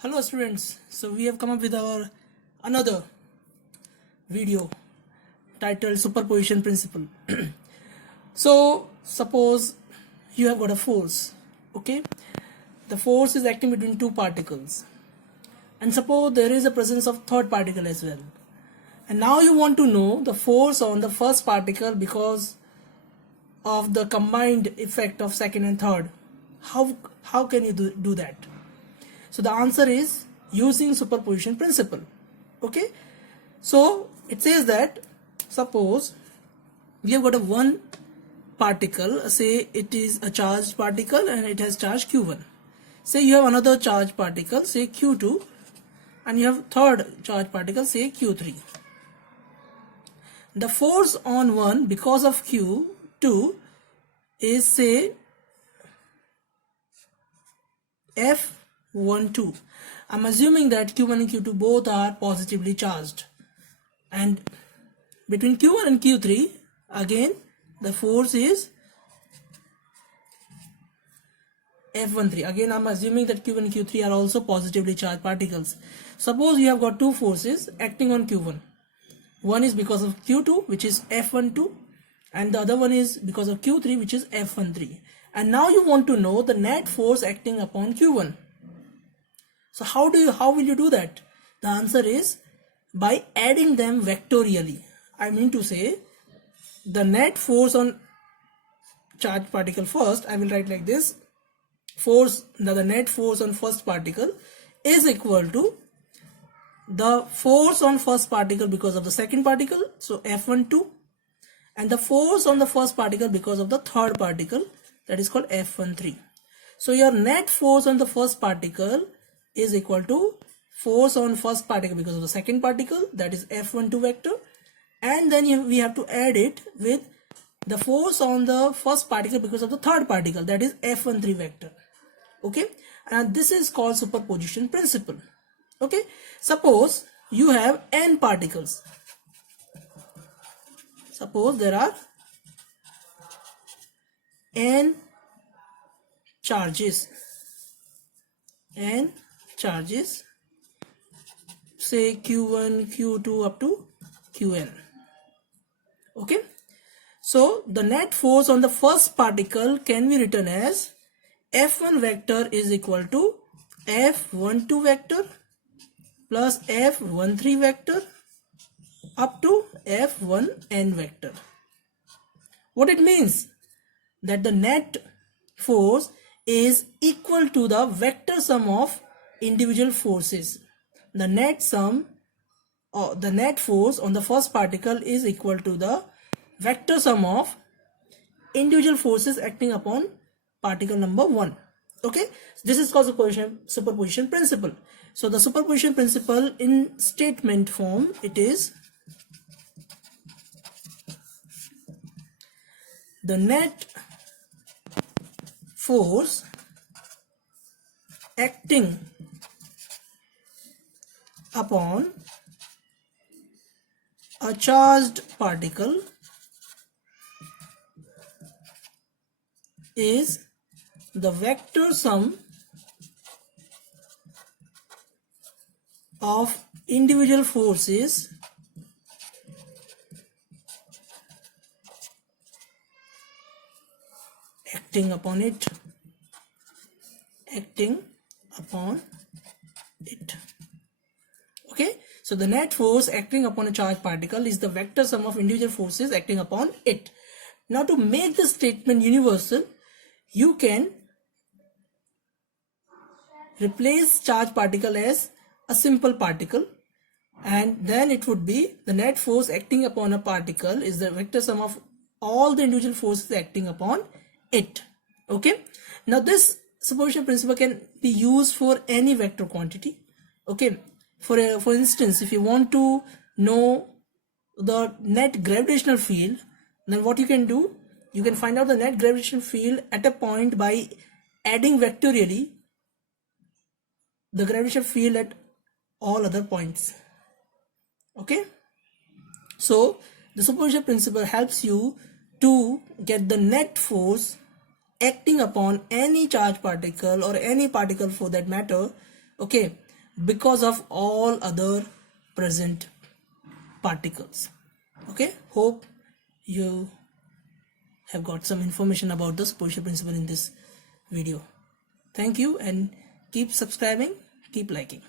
Hello students, so we have come up with our another video titled Superposition Principle. So suppose you have got a force, okay? The force is acting between two particles, and suppose there is a presence of third particle as well. And now you want to know the force on the first particle because of the combined effect of second and third. How can you do that? So the answer is using superposition principle. Okay, so it says that suppose we have got a one particle, say it is a charged particle and it has charge q1. Say you have another charged particle, say q2, and you have third charged particle, say q3. The force on one because of q2 is say F12. I'm assuming that Q1 and Q2 both are positively charged, and between Q1 and Q3 again the force is F13. Again I'm assuming that Q1 and Q3 are also positively charged particles. Suppose you have got two forces acting on Q1. One is because of Q2, which is F12, and the other one is because of Q3, which is F13. And now you want to know the net force acting upon Q1. So how will you do that? The answer is by adding them vectorially. I mean to say the net force on charged particle first, I will write like this: the net force on first particle is equal to the force on first particle because of the second particle, so F12, and the force on the first particle because of the third particle, that is called F13. So your net force on the first particle is equal to force on first particle because of the second particle, that is F12 vector, and then we have to add it with the force on the first particle because of the third particle, that is F13 vector. Okay, and this is called superposition principle. Okay, suppose you have n particles. Suppose there are n charges, say q1, q2 up to qn. Okay, so the net force on the first particle can be written as F1 vector is equal to F12 vector plus F13 vector up to F1n vector. What it means? That the net force is equal to the vector sum of individual forces. The net sum or the net force on the first particle is equal to the vector sum of individual forces acting upon particle number 1. Okay, this is called superposition principle. So the superposition principle in statement form, it is the net force acting upon a charged particle is the vector sum of individual forces acting upon it. Okay, so the net force acting upon a charged particle is the vector sum of individual forces acting upon it. Now to make the statement universal, you can replace charged particle as a simple particle, and then it would be the net force acting upon a particle is the vector sum of all the individual forces acting upon it. Okay, now this superposition principle can be used for any vector quantity. Okay, for instance, if you want to know the net gravitational field, then what you can do, you can find out the net gravitational field at a point by adding vectorially the gravitational field at all other points. Okay, so the superposition principle helps you to get the net force acting upon any charged particle or any particle for that matter, okay, because of all other present particles. Okay, hope you have got some information about the superposition principle in this video. Thank you, and keep subscribing, keep liking.